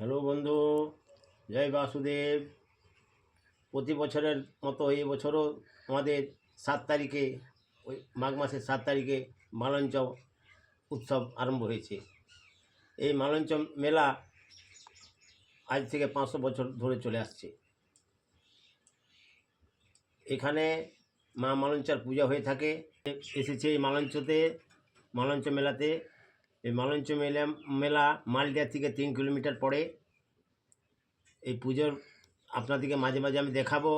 Hello বন্ধু, জয় বাসুদেব। প্রতি বছরের মতো এই বছরও আমাদের 7 তারিখে, ওই মাঘ মাসের 7 তারিখে মালঞ্চ উৎসব আরম্ভ হয়েছে। এই মালঞ্চ মেলা আজ থেকে 500 বছর ধরে চলে আসছে। এখানে মা মালঞ্চার পূজা হয়ে থাকে। এসেছে এই মালঞ্চ মেলাতে। এই মালঞ্চ মেলা মালদিয়া থেকে 3 কিলোমিটার পড়ে। এই পুজোর আপনাদেরকে মাঝে মাঝে আমি দেখাবো,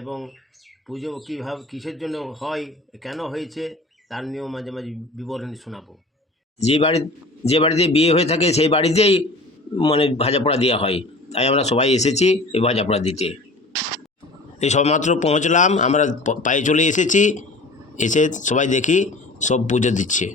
এবং পুজো কীভাবে কিসের জন্য হয়, কেন হয়েছে, তার নিয়েও মাঝে মাঝে বিবরণী শোনাবো। যে বাড়িতে বিয়ে হয়ে থাকে সেই বাড়িতেই মানে ভাজাপোড়া দেওয়া হয়। তাই আমরা সবাই এসেছি এই ভাজাপোড়া দিতে। এই সবমাত্র পৌঁছলাম, আমরা পায়ে চলে এসেছি। এসে সবাই দেখি সব পুজো দিচ্ছে।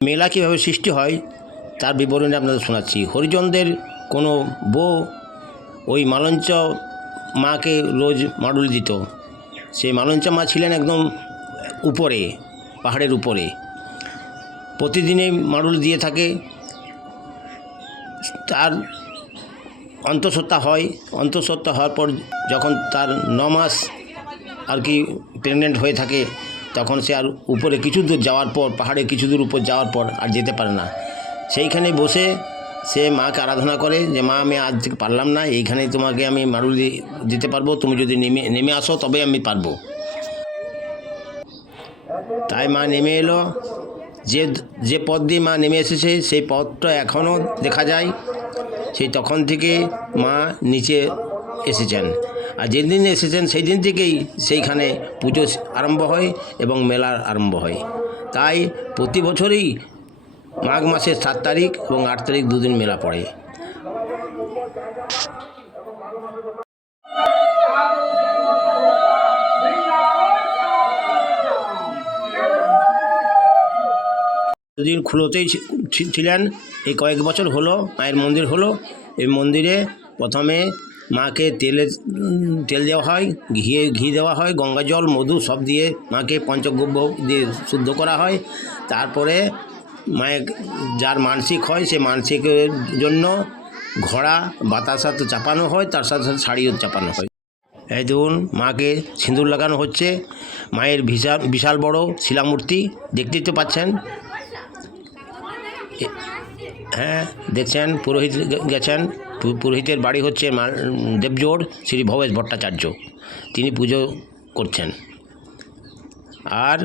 মেলা কীভাবে সৃষ্টি হয় তার বিবরণী আপনাদের শোনাচ্ছি। হরিজনদের কোনো বউ ওই মালঞ্চ মাকে রোজ মাডুল দিত। সেই মালঞ্চ মা ছিলেন একদম উপরে, পাহাড়ের উপরে। প্রতিদিনই মাডুল দিয়ে থাকে। তার অন্তঃসত্ত্বা হয়। অন্তঃসত্ত্বা হওয়ার পর যখন তার 9 মাস আর কি প্রেগনেন্ট হয়ে থাকে, তখন সে আর উপরে কিছু দূর যাওয়ার পর, পাহাড়ে কিছু দূর উপর যাওয়ার পর আর যেতে পারে না। সেইখানে বসে সে মাকে আরাধনা করে যে মা, আমি আজ থেকে পারলাম না, এইখানেই তোমাকে আমি মাডুল দিতে পারবো, তুমি যদি নেমে আসো তবে আমি পারবো। তাই মা নেমে এলো। যে পথ দিয়ে মা নেমে এসেছে সেই পথটা এখনও দেখা যায়। সেই তখন থেকে মা নিচে এসেছেন। আর যেদিন এসেছেন সেই দিন থেকেই সেইখানে পুজো আরম্ভ হয় এবং মেলার আরম্ভ হয়। তাই প্রতি বছরই মাঘ মাসের 7 তারিখ এবং 8 তারিখ দুদিন মেলা পড়ে। দুদিন খুলোতেই ছিলেন। এই কয়েক বছর হলো মায়ের মন্দির হলো। এই মন্দিরে প্রথমে মাকে তেল দেওয়া হয়, ঘি দেওয়া হয়, গঙ্গা জল, মধু সব দিয়ে মাকে পঞ্চগব্য দিয়ে শুদ্ধ করা হয়। তারপরে মায়ের যার মানসিক হয় সে মানসিকের জন্য ঘোড়া বাতাসা তো চাপানো হয়, তার সাথে সাথে শাড়িও চাপানো হয়। এই দেখুন মাকে সিঁদুর লাগানো হচ্ছে। মায়ের বিশাল বড় শিলামূর্তি দেখতেই তো পাচ্ছেন। হ্যাঁ, দেখছেন পুরোহিত গেছেন। পুরোহিতের বাড়ি হচ্ছে দেবজোড় শ্রী ভবেশ ভট্টাচার্য, তিনি পুজো করছেন। আর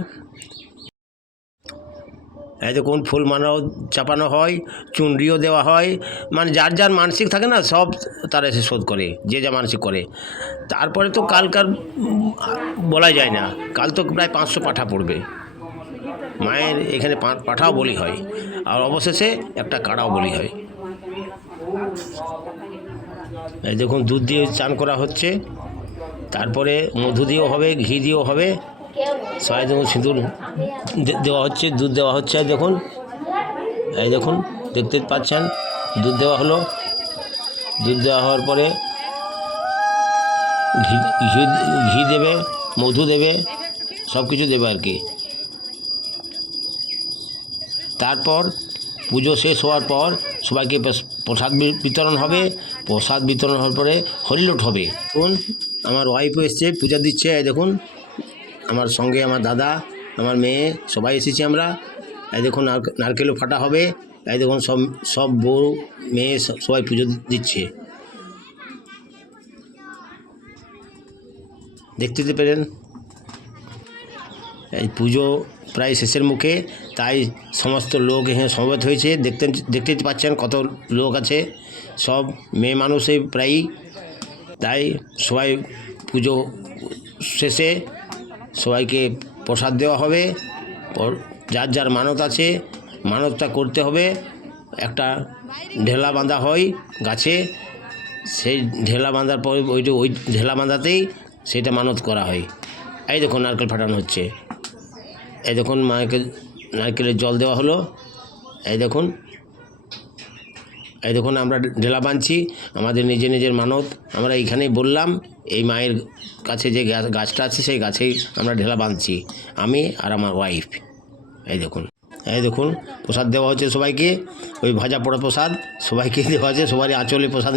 এই দেখুন ফুল মালাও চাপানো হয়, চুনরিও দেওয়া হয়। মানে যার যার মানসিক থাকে না, সব তারা এসে শোধ করে, যে যা মানসিক করে। তারপরে তো কালকার বলা যায় না, কাল তো প্রায় 500 পাঠা পড়বে। মায়ের এখানে পাঠাও বলি হয়, আর অবশেষে একটা কাড়াও বলি হয়। এই দেখুন দুধ দিয়ে চান করা হচ্ছে, তারপরে মধু দিয়েও হবে, ঘি দিয়েও হবে। সবাই দেখুন সিঁদুর দেওয়া হচ্ছে, দুধ দেওয়া হচ্ছে। দেখুন, এই দেখুন দেখতে পাচ্ছেন দুধ দেওয়া হলো। দুধ দেওয়া হওয়ার পরে ঘি দেবে, মধু দেবে, সব কিছু দেবে আর কি। তারপর পুজো শেষ হওয়ার পর সবাইকে প্রসাদ বিতরণ হবে। প্রসাদ বিতরণ হওয়ার পরে হরিলুট হবে। দেখুন আমার ওয়াইফও এসছে, পূজা দিচ্ছে। এই দেখুন আমার সঙ্গে আমার দাদা, আমার মেয়ে, সবাই এসেছি আমরা। এই দেখুন নারকেলও ফাটা হবে। এই দেখুন সব বউ মেয়ে সবাই পুজো দিচ্ছে, দেখতে পেলেন। এই পুজো প্রায় শেষের মুখে, তাই সমস্ত লোক এখানে সমবেত হয়েছে। দেখতে পাচ্ছেন কত লোক আছে, সব মেয়ে মানুষই প্রায়ই। তাই সবাই পুজো শেষে সবাইকে প্রসাদ দেওয়া হবে। যার যার মানত আছে মানতটা করতে হবে। একটা ঢেলা বাঁধা হয় গাছে, সেই ঢেলা বাঁধার পরে ওই ঢেলা বাঁধাতেই সেটা মানত করা হয়। এই দেখুন নারকেল ফাটানো হচ্ছে, এই দেখুন মাকে নারকেলের জল দেওয়া হলো, এই দেখুন আমরা ঢেলা বাঁধছি আমাদের নিজের মানত আমরা এইখানেই বললাম। এই মায়ের কাছে যে গাছটা আছে সেই গাছেই আমরা ঢেলা বাঁধছি, আমি আর আমার ওয়াইফ। এই দেখুন প্রসাদ দেওয়া হচ্ছে সবাইকে, ওই ভাজা পোড়া প্রসাদ সবাইকে দেওয়া হচ্ছে, সবারই আঁচলে প্রসাদ